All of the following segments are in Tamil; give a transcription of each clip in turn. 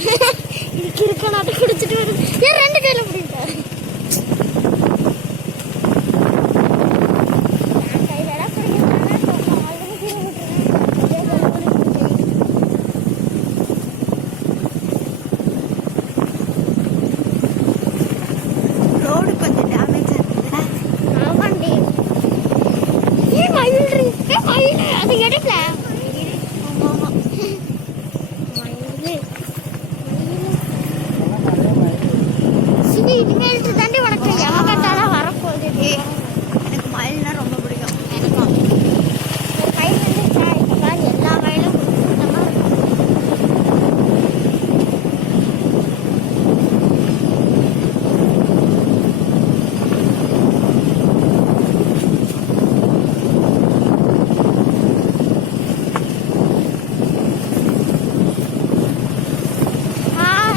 இதுக்கு இருக்க நான் குடிச்சிட்டு வருது. ஏன் 2 கையில பிடிக்கிட்டாரு? ரோடு கொஞ்சம் டேமேஜ் இருக்குல்ல? ஆமாண்டி. ஏன் மயில் அது எடுக்கல. ஆமா சிவி இனிமேல் தாண்டி உனக்கு எவகட்டாலாம் வரப்போகுது. எனக்கு மயில்னா ரொம்ப பிடிக்கும். எனக்கும் ஒரு மயில் வந்துச்சா இந்த மாதிரி எல்லா மயிலும் கூட்டமாக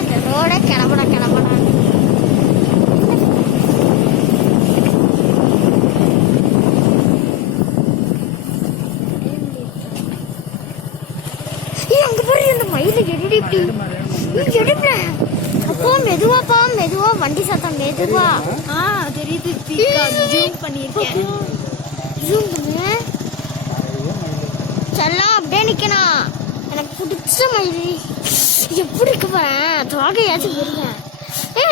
இந்த ரோட கிளம்புனா மெதுவா வண்டி சத்தம் மெதுவா. தெரியுது. ஜூம் பண்ணிருக்கேன். ஜூம் பண்ணு. செல்லம் அப்படியே நிக்கணும். எனக்கு பிடிச்ச மயில் எப்படி இருக்கு பாரு. தோகையாச்சும் வருவேன்.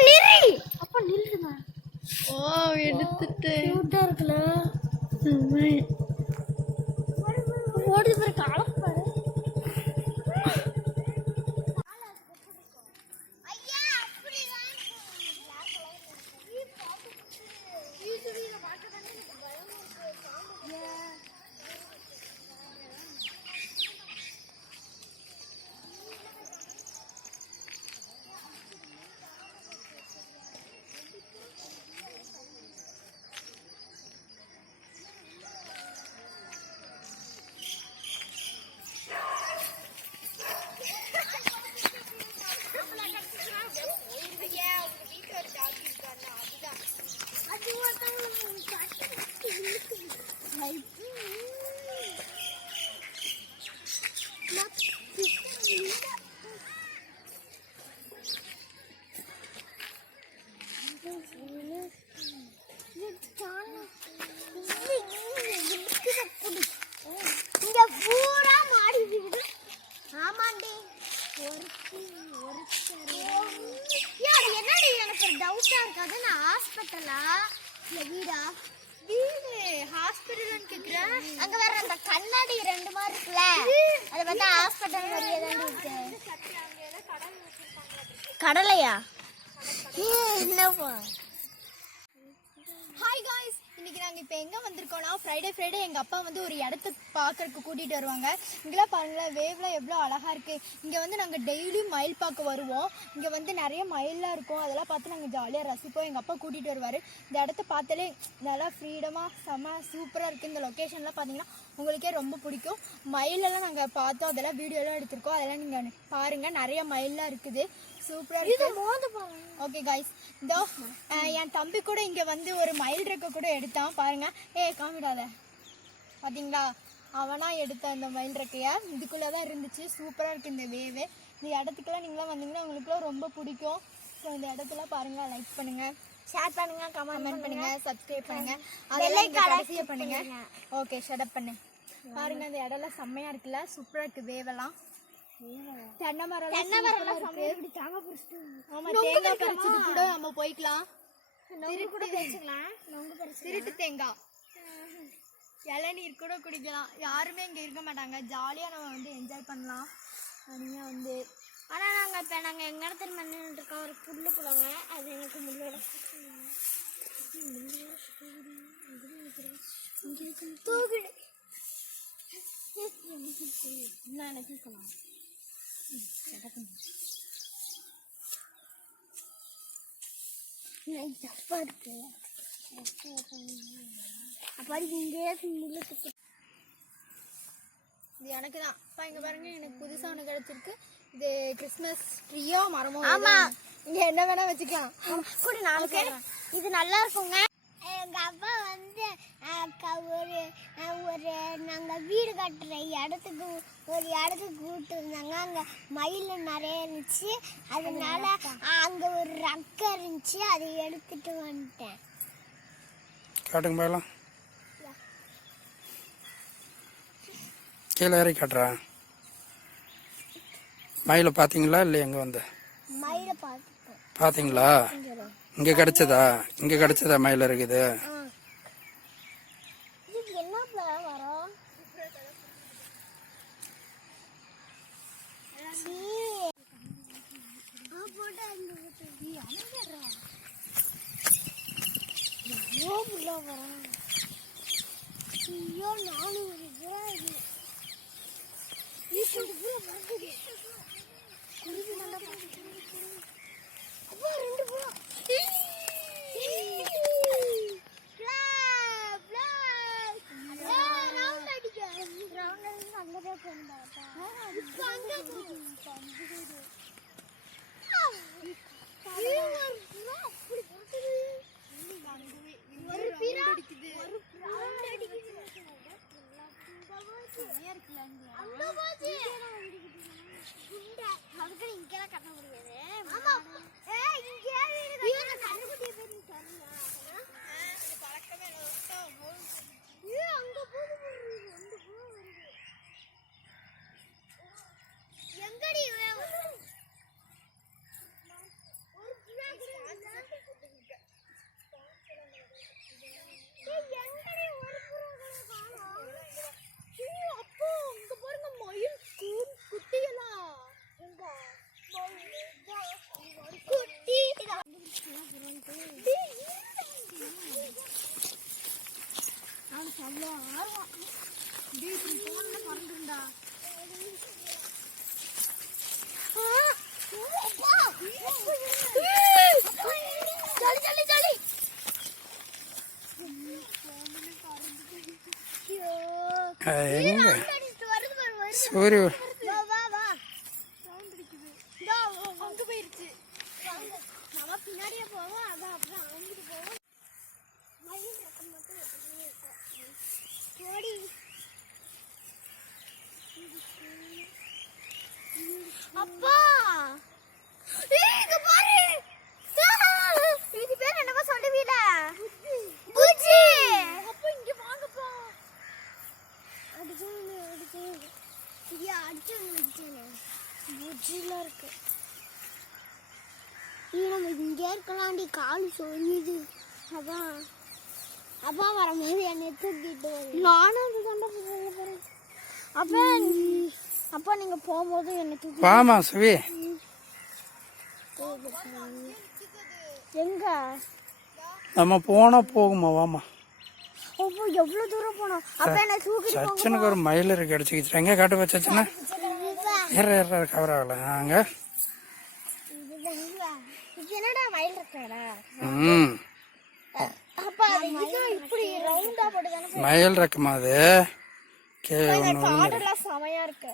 நிறு. அப்ப நில்லுமா. எடுத்துட்டு இருக்குல்ல. ஓடி பாரு. காலம் பாரு. இங்க பூரா மாடி வீடு. ஆமாண்டி. என்னடி எனக்கு ஒரு டவுட்டா இருக்காது. நான் ஹாஸ்பிட்டலா இல்ல வீடா? வீடு ஹாஸ்பிட்டல்னு கேக்குறேன். அங்க வேற அந்த கண்ணாடி 2 மாதிரி இருக்குல்ல, அத பார்த்தா ஹாஸ்பிட்டல் மாதிரியே தான் இருக்கு. கடலையா? என்னப்பா? ஹாய் காய்ஸ், இன்னைக்கு நாங்கள் இப்போ எங்கே வந்திருக்கோம்னா ஃப்ரைடே எங்கள் அப்பா வந்து ஒரு இடத்துக்கு பார்க்கறதுக்கு கூட்டிகிட்டு வருவாங்க. இங்கெல்லாம் பாருங்களேன், வேவ்லாம் எவ்வளோ அழகாக இருக்குது. இங்கே வந்து நாங்கள் டெய்லியும் மயில் பார்க்க வருவோம். இங்கே வந்து நிறைய மயிலெலாம் இருக்கும். அதெல்லாம் பார்த்து நாங்கள் ஜாலியாக ரசிப்போம். எங்கள் அப்பா கூட்டிகிட்டு வருவார். இந்த இடத்த பார்த்தாலே நல்லா ஃப்ரீடமாக செம்ம சூப்பராக இருக்குது. இந்த லொக்கேஷன்லாம் பார்த்தீங்கன்னா உங்களுக்கே ரொம்ப பிடிக்கும். மயிலெல்லாம் நாங்கள் பார்த்தோம், அதெல்லாம் வீடியோலாம் எடுத்திருக்கோம். அதெல்லாம் நீங்கள் பாருங்கள், நிறைய மயிலெலாம் இருக்குது. சூப்பரா இருக்கு. ஓகே காய்ஸ், இதோ என் தம்பி கூட இங்க வந்து ஒரு மயில் ரெக்க கூட எடுத்தான் பாருங்க. காமிடாத, பாத்தீங்களா? அவனா எடுத்த இந்த மயில் ரெக்கைய இதுக்குள்ளதான் இருந்துச்சு. சூப்பரா இருக்கு இந்த வேவு. இந்த இடத்துக்குலாம் நீங்களாம் வந்தீங்கன்னா உங்களுக்குலாம் ரொம்ப பிடிக்கும். ஸோ இந்த இடத்துல பாருங்க, லைக் பண்ணுங்க, ஷேர் பண்ணுங்க, கமெண்ட் பண்ணுங்க, சப்ஸ்கிரைப் பண்ணுங்க, அதெல்லாம் கடைசியா பண்ணுங்க. ஓகே, ஷட் பண்ணு. பாருங்க, இந்த இடம்லாம் செம்மையா இருக்குல்ல, சூப்பரா இருக்கு வேவெல்லாம். தென்னை மரம் கூட நம்ம போய்க்கலாம். திருட்டு தேங்காய், இளநீர் கூட குடிக்கலாம். யாருமே இங்க இருக்க மாட்டாங்க. ஜாலியா நம்ம வந்து என்ஜாய் பண்ணலாம். தனியா வந்து ஆனா நாங்க எங்க இடத்துல மண்ணிட்டு இருக்கோம். ஒரு புல்லு குளங்க, அது எனக்கு முள்ளோட தூக்கிடு நினைக்கலாம். தப்பா இருக்கு. அப்பாடி இங்கே இது எனக்கு தான். அப்பா இங்க பாருங்க, எனக்கு புதுசா ஒன்று கிடைச்சிருக்கு. இது கிறிஸ்மஸ் ட்ரீயோ மரமோ. ஆமா, இங்க என்ன வேணா வச்சுக்கலாம். கூட நாளைக்கு இது நல்லா இருக்குங்க. எங்க அப்பா வந்து ஒரு நாங்க வீடு கட்டுற இடத்துக்கு கூப்பிட்டு இருந்தாங்க. அங்க மயில் நிறைய இருந்துச்சு, அதனால அங்க ஒரு ரக்க இருந்துச்சு, அதை எடுத்துட்டு வந்துட்டேன். காட்டுங்க போயலாம். கீழே ஏறி காட்டுறேன். மயிலை பார்த்தீங்களா இல்லை? எங்கே வந்து மயிலை பார்த்தீங்களா? இங்கே கிடைச்சதா? இங்கே கிடைச்சதா மயில் இருக்குது? என்ன வரும்? எங்க சூரிய அப்பா இங்க பாரு, இது பேர் என்னமா சொல்லுவீல? பூச்சி. அப்பா இங்க வாங்கப்பா. அடிச்சேன் இது அடிச்சேன் பூச்சில இருக்கு. நம்ம இங்க இருக்கலாம்டி, கால் சொல்லுது. அப்பா வரும்போது என்னை தூக்கிட்டு நானும் அது தாண்டா போறேன். அப்பா நீங்க போகும்போது என்ன தூக்கி வாமா சுவி. எங்க நம்ம போனா போகுமா? வாமா. அப்போ எவ்வளவு தூரம் போனோம்? அப்ப என்ன தூக்கிட்டு போங்க. சச்சனுக்கு ஒரு மயில் இருக்கு, அடிச்சுக்கிச்சு. எங்க காட்டு போய் சச்சனா? ஏற கவர் ஆகல. அங்க என்னடா மயில் இருக்கடா? அப்பா இப்படி ரவுண்டா போட்டு தான மயில் இருக்குமா? அது காடெல்லாம் செமையா இருக்கு.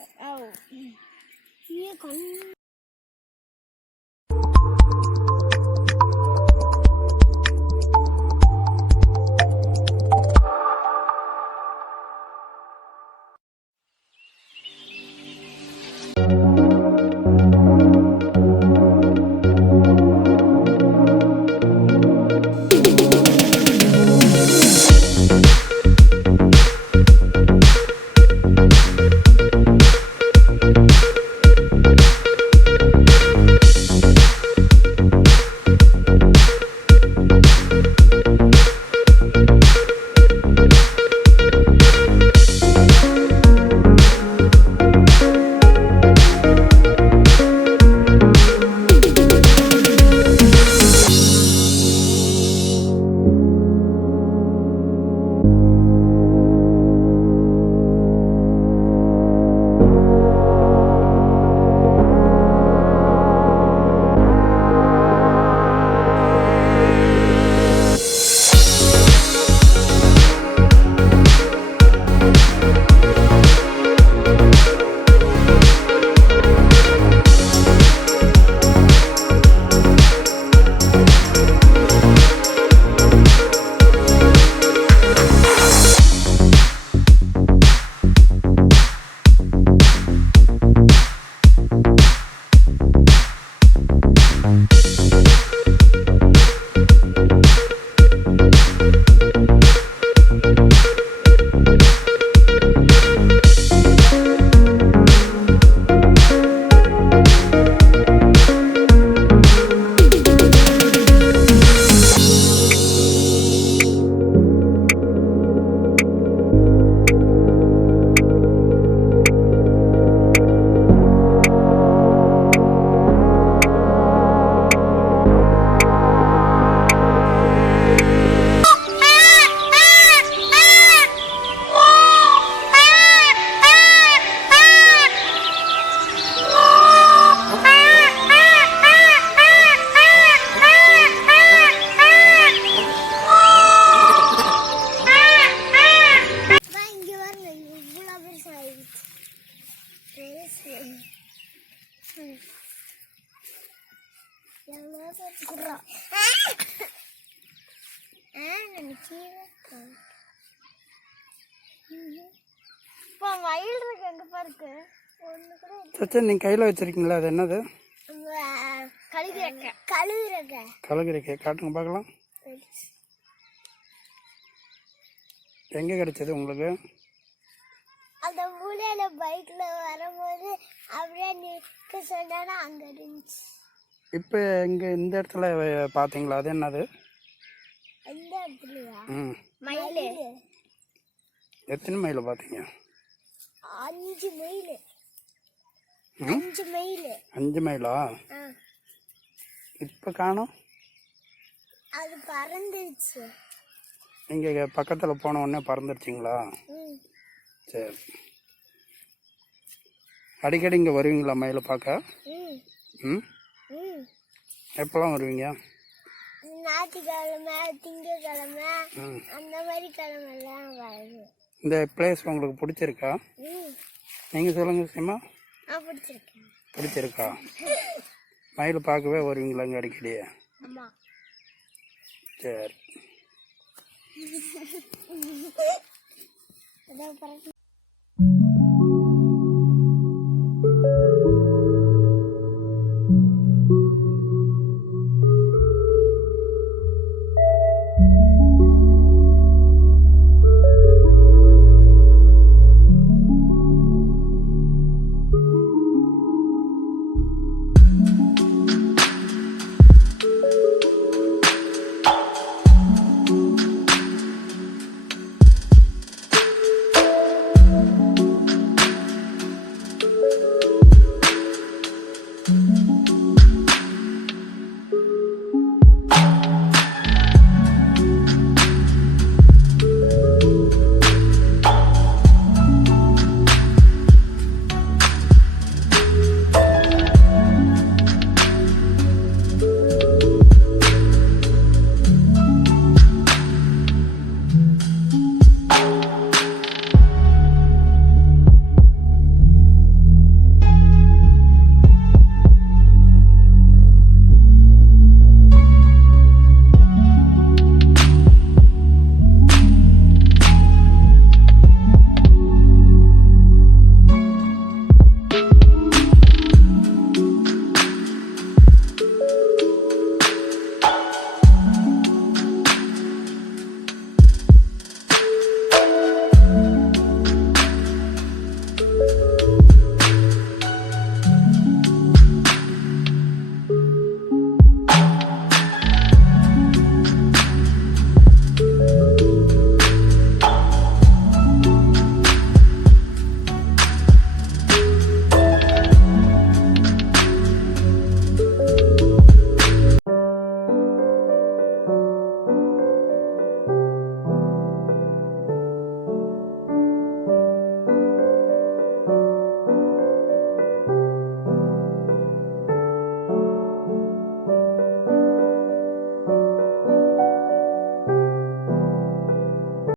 மயில் இருக்கு எங்க பாருக்கு ஒண்ணு கூட சச்சன் நீங்கள் கையில் வச்சுருக்கீங்களா? அது என்னது? கழுகுறக்கை காட்டுங்க பார்க்கலாம். எங்கே கிடைச்சது உங்களுக்கு? அந்த மூலையில பைக்ல வரும்போது அப்படியே நிற்க சொன்னா அங்க இருந்துச்சு. இப்போ இங்கே இந்த இடத்துல பார்த்தீங்களா? அது என்னது? இந்த இடத்துலயா? மயில். எத்தனை மயில் பார்த்தீங்க? 5 மைல். 5 மைலா? இப்போ காணோம். அது பறந்துருச்சு. நீங்கள் பக்கத்தில் போன உடனே பறந்துருச்சிங்களா? சரி. அடிக்கடி இங்கே வருவீங்களா மயிலை பார்க்க? எப்போல்லாம் வருவீங்க? ஞாயிற்றுக்கிழமை, திங்கக்கிழமை, அந்த மாதிரி கிழமெல்லாம் வருது. இந்த பிளேஸ் உங்களுக்கு பிடிச்சிருக்கா? நீங்கள் சொல்லுங்கள் சீமா. பிடிச்சிருக்கா? மயில் பார்க்கவே வருவீங்களா இங்கே அடிக்கடி? சரி.